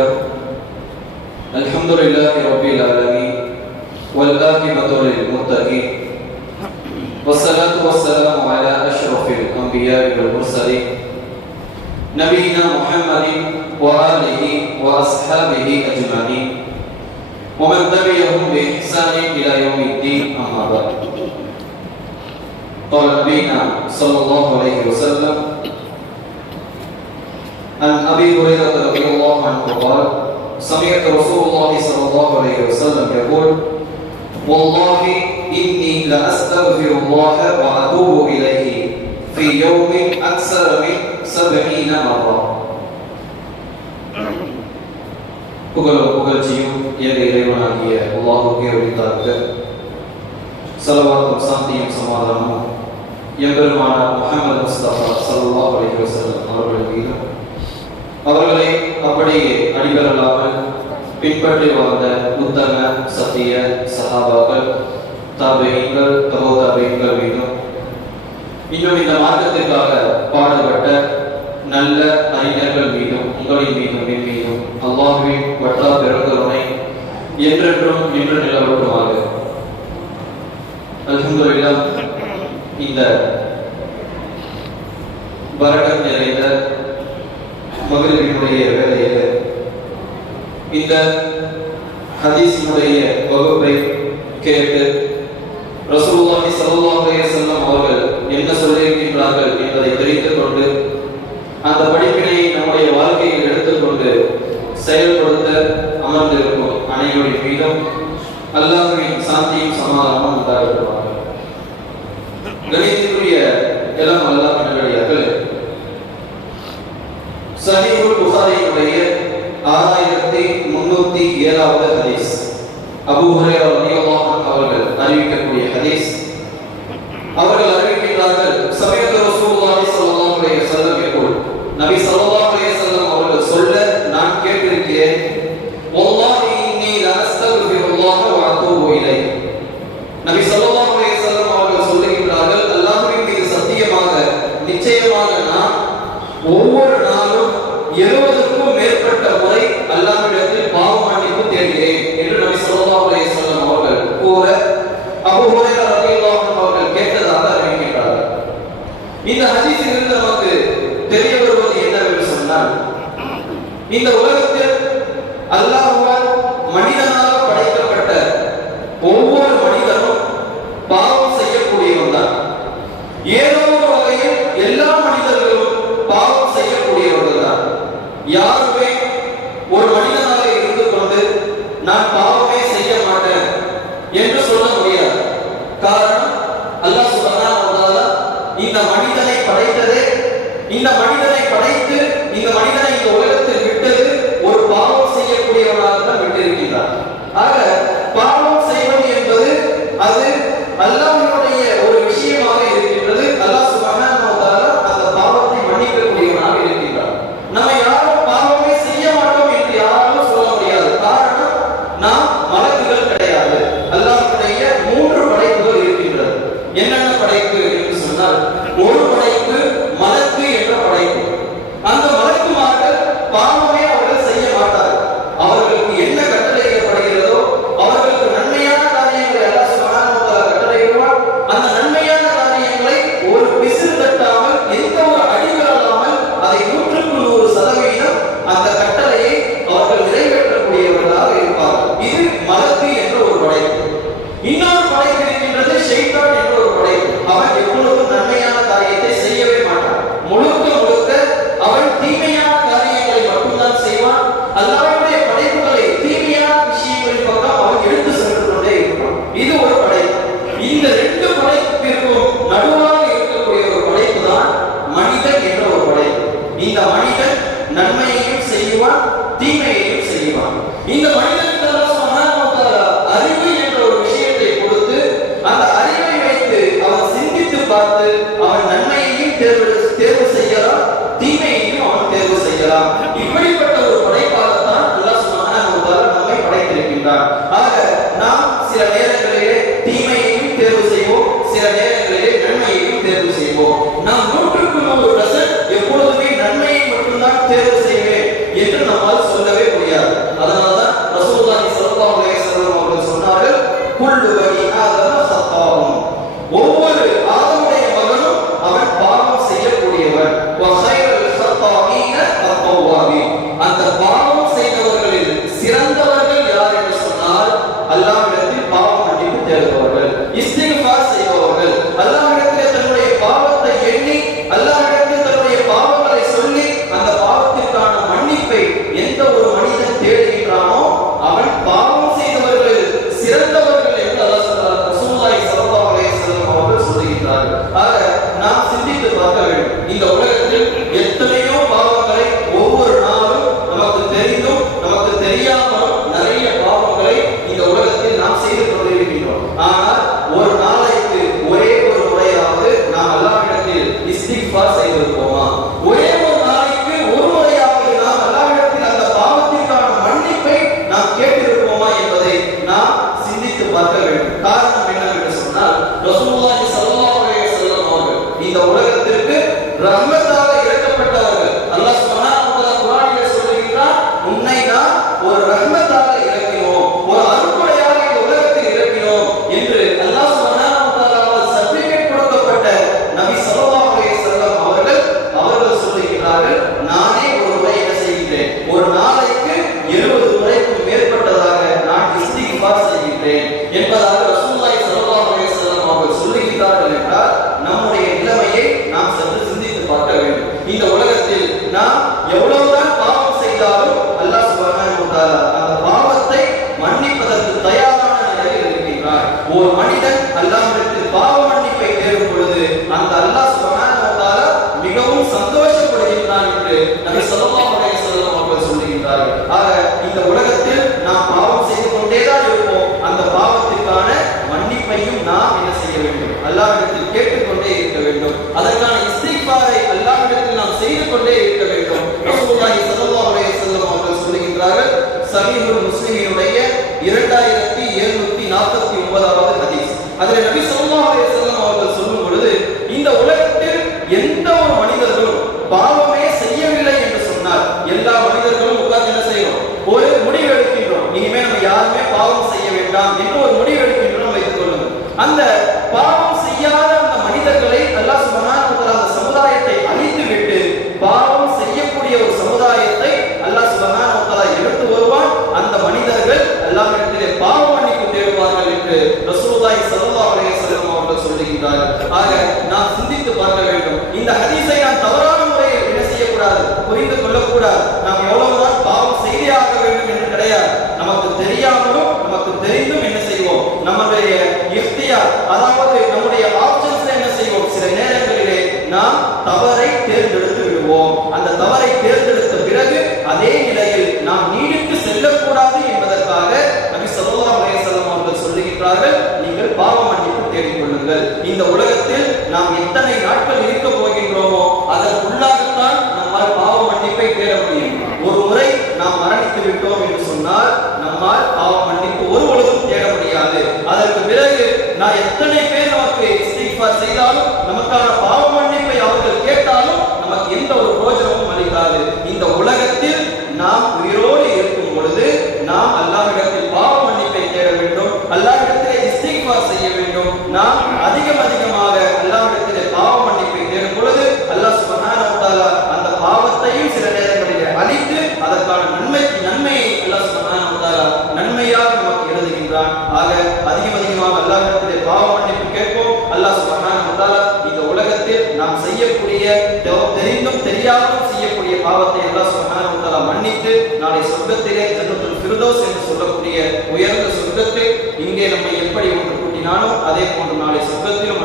لله الحمد لله رب العالمين والعاقبة للمتقين والصلاة والسلام على أشرف الأنبياء والمرسلين نبينا محمد وآله وأصحابه أجمعين ومن تبعهم بإحسان إلى يوم الدين أما بعد. قال نبينا صلى الله عليه وسلم عن أبي هريرة رضي الله عنه قال سمعت رسول الله صلى الله عليه وسلم يقول والله إني لأستغفر الله وأتوب إليه في يوم أكثر من 70 مرة. புகழ்ச்சியும் ஏக இறைவனாகிய அல்லாஹ்வுக்கே உரித்தார்க. ஸலவாத்தும் சாந்தியும் சமாதானமும் எம்பெருமான முஹம்மது முஸ்தபா ஸல்லல்லாஹு அலைஹி வஸல்லம் அவர்கள் மீதும் அவர்களை அப்படியே அடிபரலாமல் பின்பற்றி வாழ்ந்த உத்தம சத்திய சஹாபாக்கள் தாபீன்கள் தபோ தாபீன்கள் மீதும் இன்னும் இந்த மார்க்கத்திற்காக பாடுபட்ட நல்ல அறிஞர்கள் மீதும் உங்களின் மீதும் என் மீதும் அல்லாஹ்வின் வட்டா பெருங்கருணை என்றென்றும் நின்று நிலவட்டுமாக. அல்ஹம்துலில்லாஹ், இந்த பரக்கத் நிறைந்த மக்ரிபினுடைய வேளையில் இந்த ஹதீஸினுடைய வகுப்பை கேட்டு ரசூலுல்லாஹி ஸல்லல்லாஹு அலைஹி வஸல்லம் அவர்கள் என்ன சொல்லியிருக்கிறார்கள் என்பதை தெரிந்து கொண்டு அந்த படிப்பினை நம்முடைய வாழ்க்கையில் எடுத்துக்கொண்டு செயல்படுத்த அமர்ந்திருக்கும் அனைவரின் மீதும் அல்லாஹ்வின் சாந்தியும் சமாதானமும் உண்டாகட்டுமாக. கணிதத்துக்குரிய எல்லாம் அல்லாஹ் நல்லடியார்கள், சஹீஹுல் புகாரியினுடைய 6307வது ஹதீஸ், அபூ ஹுரைரா ரலியல்லாஹு அன்ஹு அவர்கள் அறிவிக்கக்கூடிய ஹதீஸ். அவர்கள் அறிவிக்கிறார்கள், சமயத்து ரசூலுல்லாஹி ஸல்லல்லாஹு அலைஹி வஸல்லம் யகூல், நபி ஸல்லல்லாஹு அலைஹி வஸல்லம் அவர்கள் சொல்ல நான் கேட்டிருக்கிறேன், வல்லாஹி இன்னி லஅஸ்தக்ஃபிருல்லாஹ வ அத்தூபு இலைஹி. நபி ஸல்லல்லாஹு அலைஹி வஸல்லம் அவர்கள் சொல்லுகிறார்கள், அல்லாஹ்வின் மீது சத்தியமாக நிச்சயமாக நான் ஒவ்வொரு நாளும் 70க்கும் மேற்பட்ட முறை அல்லாஹ்விடத்தில் பாவ மன்னிப்பு தேடுகிறேன் என்று நபி ஸல்லல்லாஹு அலைஹி வஸல்லம் அவர்கள் கூற அபூ ஹுரைரா ரலியல்லாஹு அன்ஹு அவர்கள் கேட்டதாக அறிவிக்கிறார்கள். இந்த ஹதீஸில் இருந்து நமக்கு தெரிய வருவது என்னவென்று சொன்னால், இந்த உலகத்தில் அல்லாஹ்வால் மனிதனாக படைக்கப்பட்ட ஒவ்வொரு மனிதனும் பாவம் செய்யக்கூடியவன் தான். ஏதோ ஒரு வகையில் எல்லா மனிதர்களும் பாவம் செய்யக்கூடியவர்கள் தான். யாருமே ஒரு மனிதனாக இருந்து கொண்டு நான் பாவமே செய்ய மாட்டேன் என்று சொல்ல முடியாது. காரணம், அல்லாஹ் சுப்ஹானஹு வ தஆலா இந்த மனிதனை படைத்ததே, இந்த மனிதனை படைத்து இந்த மனிதனை இந்த உலகத்தில் விட்டது ஒரு பாவம் செய்யக்கூடியவனாக தான் விட்டிருக்கிறார். ஆக பாவம் செய்வது என்பது அது அல்லாஹ்வுடைய ஒரு விஷயமாக இருக்கின்றது. அல்லாஹ் சுப்ஹானஹு வ தஆலா அந்த பாவத்தை மன்னிக்கக்கூடியவனாக இருக்கிறார். நம்ம யாரும் பாவமே செய்ய மாட்டோம் என்று யாராலும் சொல்ல முடியாது. காரணம், நாம் மலக்குகள் கிடையாது. அல்லாஹ்வுடைய 3 படைப்புகள் இருக்கின்றது. என்னென்ன படைப்பு என்று சொன்னால், ஒரு படைப்பு மலக்கு என்ற படைப்பு. அந்த மலக்குமார்கள் பாவமே அவர்கள் செய்ய மாட்டார்கள். அவர்களுக்கு என்ன கட்டளையிடப்படுகிறதோ, அவர்களுக்கு நன்மையான காரியங்களை அல்லாஹ் சுப்ஹானஹு வ தஆலா கட்டளையிடுவார். அந்த நன்மையான காரியங்களை ஒரு பிசிறு தட்டாமல், எந்த ஒரு அடிகள் இல்லாமல் அதை 100க்கு 100% அந்த கட்டளையை அவர்கள் நிறைவேற்றக்கூடியவர்களாக இருப்பார்கள். இது மலக்கு என்ற ஒரு படைப்பு. இன்னொரு படைப்பு இருக்கின்றது, ஷைத்தான் என்ற ஒரு படைப்பு. அவன் எப்பொழுதும் நன்மையான காரியத்தை செய்யவே மாட்டான். முழுக்க முழுக்க அவன் தீமையான காரியங்களை மட்டும்தான் செய்வான். அல்லாஹ்வுடைய படைப்புகளை தீமையான விஷயங்களின் பக்கம் அவன் எடுத்து சென்று கொண்டே இருப்பான். இது ஒரு படைப்பு. இந்த 2 படைப்பிற்கும் நடுவாக இருக்கக்கூடிய ஒரு படைப்பு தான் மனிதன் என்ற ஒரு படைப்பு. இந்த மனிதன் நன்மையையும் செய்வான், தீமையையும் செய்வான். இந்த மனிதனுக்கு அல்லாஹ் சுப்ஹானஹு வ தஆலா அறிவு என்ற ஒரு விஷயத்தை கொடுத்து, அந்த அறிவை வைத்து அவன் சிந்தித்து பார்த்து அவன் நன்மையையும் தேர்வு செய்யலாம், தீமையையும் அவன் தேர்வு செய்யலாம். இப்படிப்பட்ட ஒரு படைப்பாகத்தான் அல்லாஹ் சுப்ஹானஹு வ தஆலா நம்மை படைத்திருக்கின்றார். ஆக நாம் சில நேரங்களிலே தீமையையும் தேர்வு செய்வோம், சில நேரங்களிலே நன்மையையும் தேர்வு செய்வோம். நாம் 100க்கு 100% எப்பொழுதுமே நன்மையை மட்டும்தான் தேர்வு செய்வேன் என்று நம்மால் சொல்லவே முடியாது. ரஹ்மத்தாக இறக்கினோம், ஒரு அருட்கொடையாக இந்த உலகத்தில் இறக்கினோம் என்று அல்லாஹ் சுப்ஹானஹு வ தஆலாவால் சர்டிபிகேட் கொடுக்கப்பட்ட நபி ஸல்லல்லாஹு அலைஹி வஸல்லம் அவர்கள் சொல்லுகிறார்கள், நானே ஒரு முறை என்ன செய்கிறேன், ஒரு நாளைக்கு 70 முறைக்கும் மேற்பட்டதாக நான் இஸ்திக்ஃபார் செய்கிறேன் என்பதாக ரசூலுல்லாஹி ஸல்லல்லாஹு அலைஹி வஸல்லம் அவர்கள் சொல்லுகிறார்கள் என்றால் நம்முடைய நிலைமையை நாம் சற்று சிந்தித்து பார்க்க வேண்டும். இந்த உலகத்தில் நாம் எவ்வளவுதான் பாவம் செய்தாலும் அல்லாஹ் சுப்ஹானஹு வ தஆலா அந்த பாவத்தை மன்னிப்பதற்கு தயாரான நிலையில் இருக்கின்றார். ஒரு மனிதன் அல்லாஹ்விடத்தில் பாவ மன்னிப்பை தேடும் பொழுது அந்த அல்லாஹ் சுப்ஹானஹு வ தஆலா மிகவும் சந்தோஷப்படுகிறான் என்று நபி ஸல்லல்லாஹு அலைஹி வஸல்லம் அவர்கள் சொல்லுகிறார்கள். ஆக இந்த உலகத்தில் நாம் பாவம் செய்து கொண்டேதான் இருப்போம். அந்த பாவத்திற்கான மன்னிப்பையும் நாம் என்ன செய்ய வேண்டும், அல்லாஹ்விடத்தில் கேட்டுக்கொண்டே இருக்க வேண்டும். அதற்கான இஸ்திக்பாரை அல்லாஹ்விடத்தில் நாம் செய்து கொண்டே இருக்க வேண்டும். ரசூலுல்லாஹி ஸல்லல்லாஹு அலைஹி வஸல்லம் அவர்கள் சொல்லுகிறார்கள், சஹீஹுல் முஸ்லிமினுடைய 2749வது ஹதீஸ். அதில் நபி ஸல்லல்லாஹு அலைஹி வஸல்லம் அவர்கள் சொல்லும் பொழுது, இந்த உலகத்தில் எந்த ஒரு மனிதர்களும் பாவமே செய்யவில்லை என்று சொன்னால் எல்லா மனிதர்களும் உட்கார்ந்து என்ன செய்யணும், ஒரு முடிவு எடுக்கின்றோம், இனிமே நம்ம யாருமே பாவம் செய்ய வேண்டாம் என்று ஒரு முடிவு எடுக்கின்றோம் வைத்துக் கொள்ளுங்கள். அந்த பாவம் செய்யாத அந்த மனிதர்களை அல்லாஹ் சுப்ஹானஹு வ தஆலா அந்த சமுதாயத்தை அழித்து விட்டு பாவம் செய்யக்கூடிய ஒரு சமுதாயத்தை அல்லாஹ் சுப்ஹானஹு வ தஆலா எடுத்து வருவான். அந்த மனிதர்கள் அல்லாஹ்விடத்திலே பாவ மன்னிப்பு தேடுவார்கள் என்று ரசூலுல்லாஹி ஸல்லல்லாஹு அலைஹி வஸல்லம் அவர்கள் சொல்லுகிறார்கள். ஆக நாம் சிந்தித்து பார்க்க வேண்டும். இந்த ஹதீஸை நாம் தவறான முறையில் என்ன செய்யக்கூடாது, புரிந்து கொள்ளக்கூடாது. நாம் எவ்வளவுதான் பாவம் செய்தே ஆக வேண்டும் என்று கிடையாது. நமக்கு தெரியாமலும் நமக்கு தெரிந்தும் என்ன செய்வோம், நம்முடைய இஃப்தியார், அதாவது நம்முடைய ஆப்ஷன்ஸ்ல என்ன செய்வோம், சில நேரங்களிலே நாம் தவறை தேர்ந்தெடுத்து விடுவோம். அந்த தவறை தேர்ந்தெடுத்த பிறகு அதே நிலையில் நாம் நீடித்து செல்லக்கூடாது என்பதற்காக நபி ஸல்லல்லாஹு அலைஹி வஸல்லம் அவர்கள் சொல்லுகிறார்கள், நீங்கள் பாவ மன்னிப்பு தேடிக்கொள்ளுங்கள். இந்த உலகத்தில் நாம் எத்தனை நாட்கள் இருக்க போகின்றோமோ அதற்குள்ளாகத்தான் நம்மால் பாவ மன்னிப்பை தேட முடியும். ஒரு முறை நாம் மரணித்து விட்டோம் என்று சொன்னால் நம்மால் பாவ மன்னிப்பு ஒரு பொழுதும் தேட முடியாது. அதற்கு பிறகு நான் எத்தனை பேர் நமக்கு இஸ்திக்ஃபார் செய்தாலும் நமக்கான பாவ மன்னிப்பை அவர்கள் கேட்டாலும் நமக்கு எந்த ஒரு பிரயோஜனமும் அளிக்காது. இந்த உலகத்தில் நாம் உயிரோடு இருக்கும் பொழுது நாம் அல்லாஹ்விடத்தில் பாவ மன்னிப்பை தேட வேண்டும், அல்லாஹ்விடத்திலே இஸ்திக்ஃபார் செய்ய வேண்டும். நாம் அதிகமாக அல்லாஹ்விடத்திலே பாவ மன்னிப்பை தேடும் பொழுது அல்லாஹ் சுப்ஹானஹு வ தஆலா அந்த பாவத்தையும் சில நேரங்களிலே அழித்து அதற்கான நன்மையை அல்லாஹ் சுப்ஹானஹு வ தஆலா நன்மையாக நமக்கு எழுதுகின்றான். ஆக அதிகமாக அல்லாஹ்விடத்திலே பாவ மன்னிப்பு கேட்போம். அல்லாஹ் சுப்ஹானஹு வ தஆலா இந்த உலகத்தில் நாம் செய்யக்கூடிய தெரிந்தும் தெரியாமலும் செய்யக்கூடிய பாவத்தை அல்லாஹ் சுப்ஹானஹு வ தஆலா மன்னித்து நாளை சொர்க்கத்திலே ஜன்னத்துல் ஃபிர்தௌஸ் என்று சொல்லக்கூடிய உயர்ந்த சொர்க்கத்தில் இங்கே நம்மை எப்படி ஒன்று கூட்டினானோ அதே போன்று நாளை சொர்க்கத்திலும்